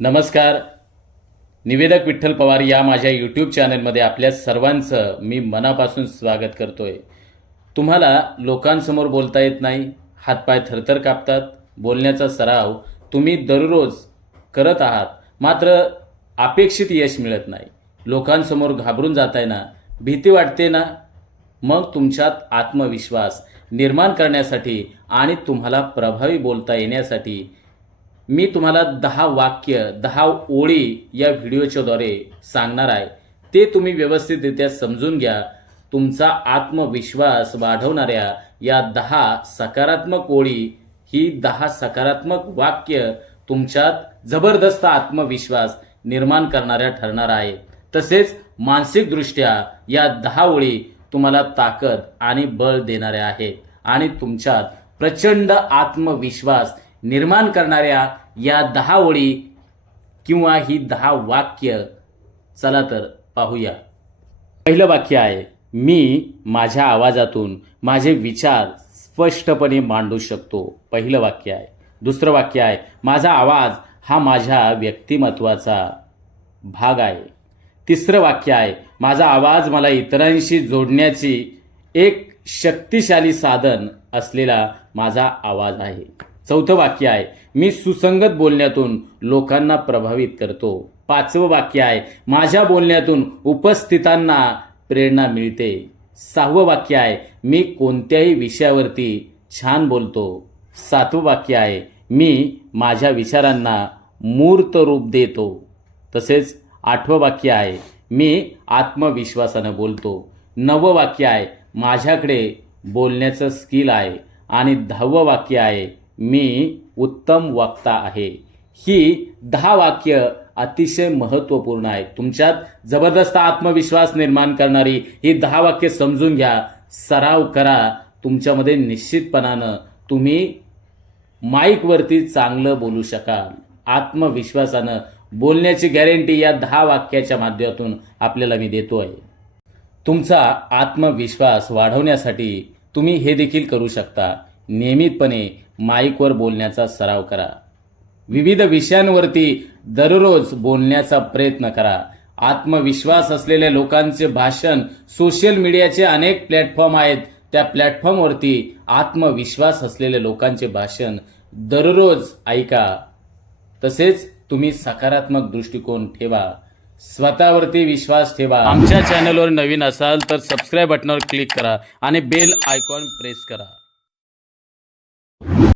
नमस्कार. निवेदक विठ्ठल पवार या माझ्या यूट्यूब चॅनलमध्ये आपल्या सर्वांचं मी मनापासून स्वागत करतोय. तुम्हाला लोकांसमोर बोलता येत नाही, हातपाय थरथर कापतात, बोलण्याचा सराव तुम्ही दररोज करत आहात, मात्र अपेक्षित यश मिळत नाही. लोकांसमोर घाबरून जाताय ना, भीती वाटते ना, मग तुमच्यात आत्मविश्वास निर्माण करण्यासाठी आणि तुम्हाला प्रभावी बोलता येण्यासाठी मी तुम्हाला 10 वाक्य 10 ओळी या व्हिडिओच्याद्वारे सांगणार आहे. ते तुम्ही व्यवस्थितरित्या समजून घ्या. तुमचा आत्मविश्वास वाढवणाऱ्या या 10 सकारात्मक ओळी, ही 10 सकारात्मक वाक्य तुमच्यात जबरदस्त आत्मविश्वास निर्माण करणाऱ्या ठरणार आहे. तसेच मानसिकदृष्ट्या या 10 ओळी तुम्हाला ताकद आणि बळ देणाऱ्या आहेत आणि तुमच्यात प्रचंड आत्मविश्वास निर्माण करणाऱ्या या 10 ओळी किंवा ही 10 वाक्य चला तर पाहूया. पहिलं वाक्य आहे, मी माझ्या आवाजातून माझे विचार स्पष्टपणे मांडू शकतो. पहिलं वाक्य आहे. दुसरं वाक्य आहे, माझा आवाज हा माझ्या व्यक्तिमत्वाचा भाग आहे. तिसरं वाक्य आहे, माझा आवाज मला इतरांशी जोडण्याची एक शक्तिशाली साधन असलेला माझा आवाज आहे. चौथं वाक्य आहे, मी सुसंगत बोलण्यातून लोकांना प्रभावित करतो. पाचवं वाक्य आहे, माझ्या बोलण्यातून उपस्थितांना प्रेरणा मिळते. सहावं वाक्य आहे, मी कोणत्याही विषयावरती छान बोलतो. सातवं वाक्य आहे, मी माझ्या विचारांना मूर्त रूप देतो. तसेच 8वं वाक्य आहे, मी आत्मविश्वासानं बोलतो. 9वं वाक्य आहे, माझ्याकडे बोलण्याचं स्किल आहे. आणि 10वं वाक्य आहे, मी उत्तम वक्ता आहे. ही 10 वाक्य अतिशय महत्त्वपूर्ण आहेत. तुमच्यात जबरदस्त आत्मविश्वास निर्माण करणारी ही 10 वाक्य समजून घ्या, सराव करा. तुमच्यामध्ये निश्चितपणानं तुम्ही माईकवरती चांगलं बोलू शकाल. आत्मविश्वासानं बोलण्याची गॅरंटी या 10 वाक्याच्या माध्यमातून आपल्याला मी देतोय. तुमचा आत्मविश्वास वाढवण्यासाठी तुम्ही हे देखील करू शकता. नियमितपणे माईकवर बोलण्याचा सराव करा. विविध विषयांवरती दररोज बोलण्याचा प्रयत्न करा. आत्मविश्वास असलेल्या लोकांचे भाषण सोशल मीडियाचे अनेक प्लॅटफॉर्म आहेत. त्या प्लॅटफॉर्मवरती आत्मविश्वास असलेल्या लोकांचे भाषण दररोज ऐका. तसेच तुम्ही सकारात्मक दृष्टिकोन ठेवा. स्वतःवरती विश्वास ठेवा. आमच्या चॅनलवर नवीन असाल तर सबस्क्राईब बटनावर क्लिक करा आणि बेल आयकॉन प्रेस करा.